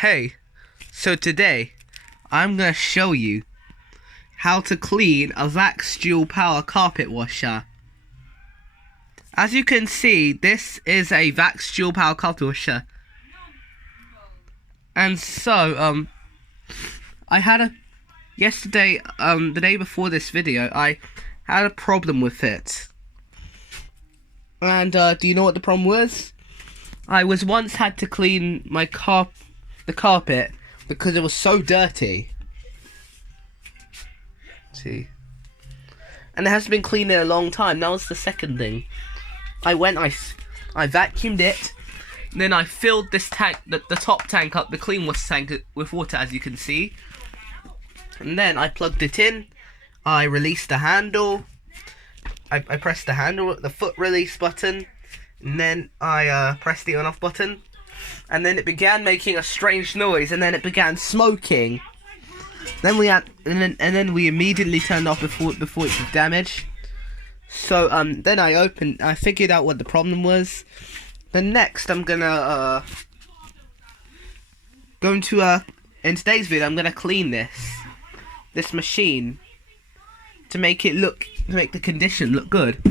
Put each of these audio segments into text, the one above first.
Hey, so today I'm going to show you how to clean a Vax Dual power carpet washer. As you can see, this is a Vax Dual power carpet washer. And so, I had yesterday, the day before this video, I had a problem with it. And, do you know what the problem was? I once had to clean the carpet because it was so dirty. See? And it hasn't been cleaned in a long time. That was the second thing. I vacuumed it, and then I filled this tank, the top tank up, the clean water tank, with water, as you can see. And then I plugged it in, I released the handle, I pressed the handle, the foot release button, and then I pressed the on off button, and then it began making a strange noise, and then it began smoking. Then we immediately turned off before it was damaged. So then I figured out what the problem was. Then next I'm gonna in today's video I'm gonna clean this machine to make the condition look good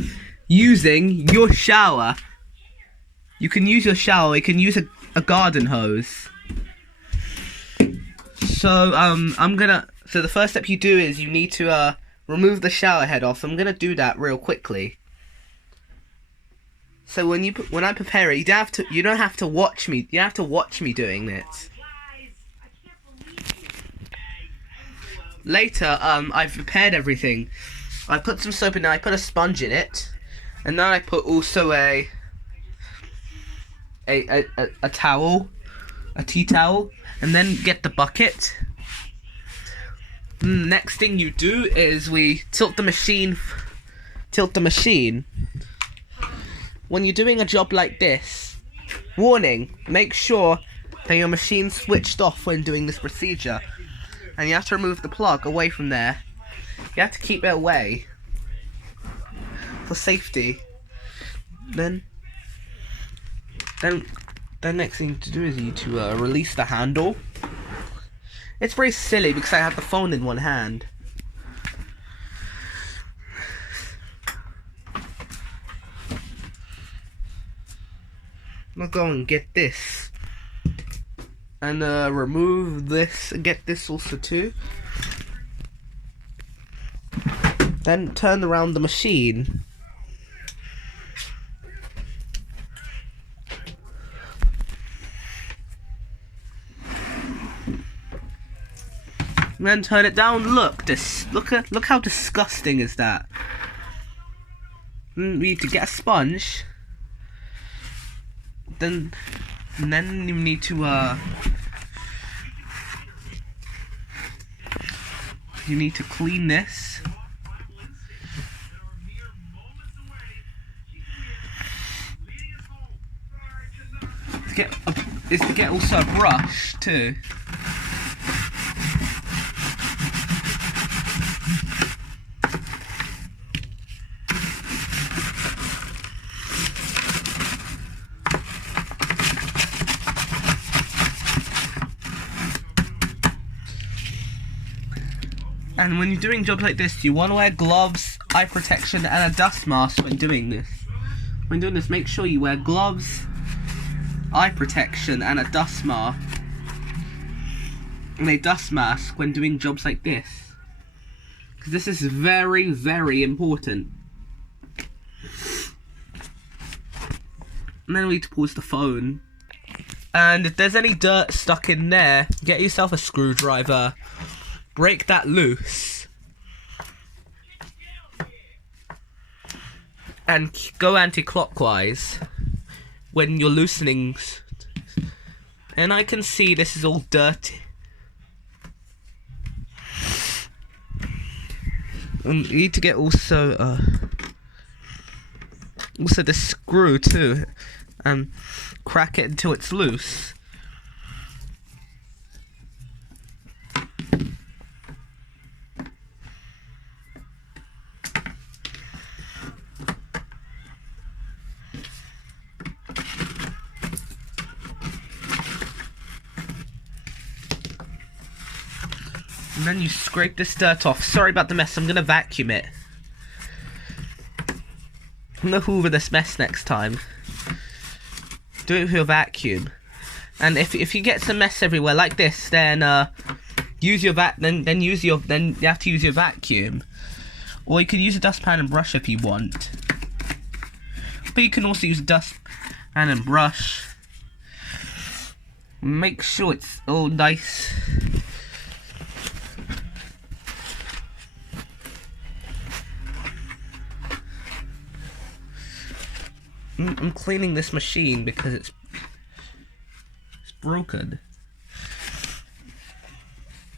using your shower. You can use your shower, you can use a garden hose. So so the first step you do is you need to remove the shower head off. I'm gonna do that real quickly. So when I prepare it, you don't have to watch me. You don't have to watch me doing it. Later, I've prepared everything. I put some soap in there. I put a sponge in it, and then I put also a towel, a tea towel, and then get the bucket. Next thing you do is we tilt the machine. When you're doing a job like this, warning, make sure that your machine's switched off when doing this procedure. And you have to remove the plug away from there. You have to keep it away for safety. Then next thing to do is you need to release the handle. It's very silly because I have the phone in one hand. I'm gonna go and get this and remove this and get this also too. Then turn around the machine. And then turn it down. Look how disgusting is that. We need to get a sponge. Then you need to clean this. To get also a brush too. And when you're doing jobs like this, you want to wear gloves, eye protection, and a dust mask when doing this. When doing this, make sure you wear gloves, eye protection, and a dust mask. And a dust mask when doing jobs like this. Because this is very, very important. And then we need to pause the phone. And if there's any dirt stuck in there, get yourself a screwdriver. Break that loose and go anti-clockwise when you're loosening. And I can see this is all dirty. And you need to get also the screw too, and crack it until it's loose. And then you scrape this dirt off. Sorry about the mess, I'm gonna vacuum it. I'm gonna hoover this mess next time. Do it with your vacuum. And if you get some mess everywhere like this, then use your then you have to use your vacuum. Or you could use a dustpan and brush if you want. But you can also use a dustpan and brush. Make sure it's all nice. I'm cleaning this machine because it's broken.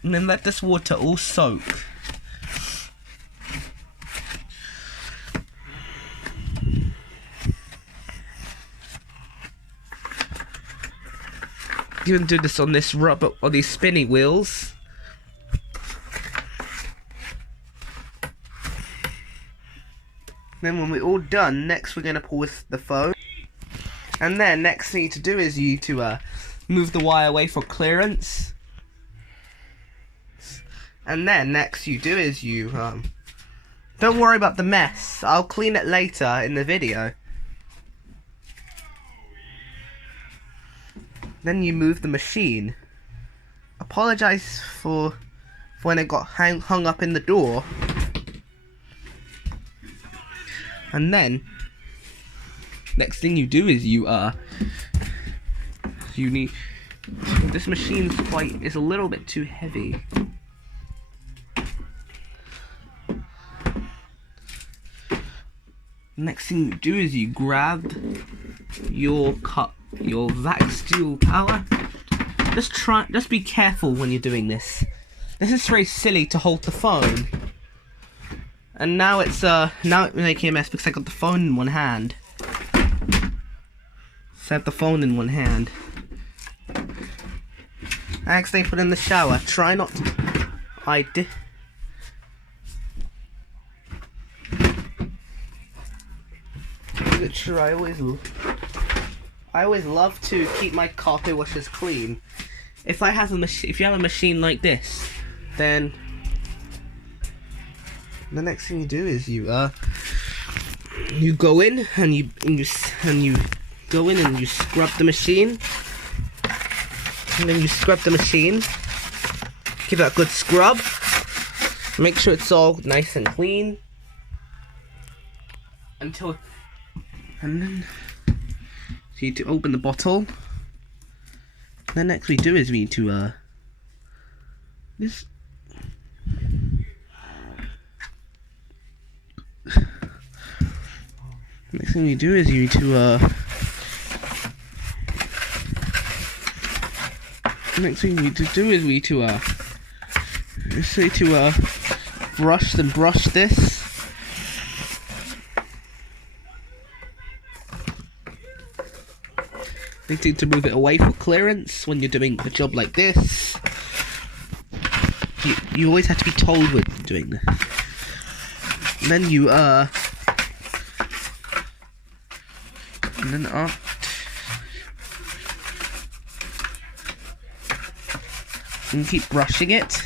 And then let this water all soak. You can do this on this rubber or these spinny wheels. Then when we're all done, next we're going to pause the phone. And then next thing you need to do is you to move the wire away for clearance. And then next you do is you don't worry about the mess. I'll clean it later in the video. Then you move the machine. Apologize for when it got hung up in the door. And then next thing you do is you need, this machine is a little bit too heavy. Next thing you do is you grab your Vax Dual power. Just be careful when you're doing this. This is very silly to hold the phone. And now it's making a mess because I got the phone in one hand. So I have the phone in one hand. I accidentally put it in the shower. Try not to. I did. Sure, I always love to keep my carpet washers clean. If you have a machine like this, then the next thing you do is you go in and you go in and you scrub the machine, and then you scrub the machine. Give it a good scrub. Make sure it's all nice and clean and then you need to open the bottle. Then next we do is we need to this. Next thing we do is you need to next thing we need to do is we need to brush this. You need to move it away for clearance when you're doing a job like this. You always have to be told when you're doing this. And then you and keep brushing it.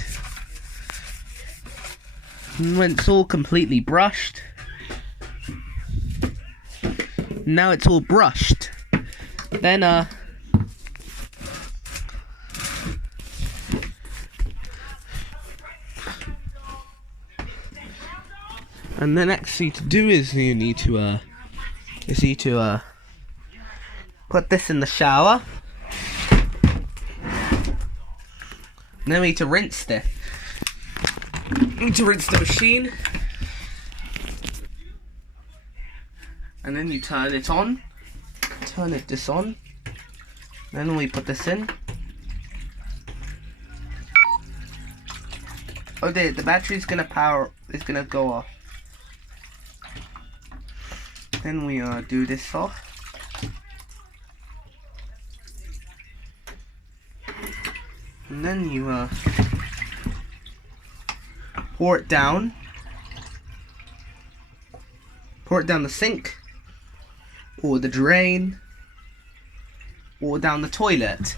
And when it's all completely brushed, now it's all brushed. Then and the next thing to do is you need to put this in the shower. And then we need to rinse this. We need to rinse the machine. And then you turn it on. Turn this on. Then we put this in. Oh, the battery's gonna go off. Then we do this off. And then you pour it down. Pour it down the sink, or the drain, or down the toilet.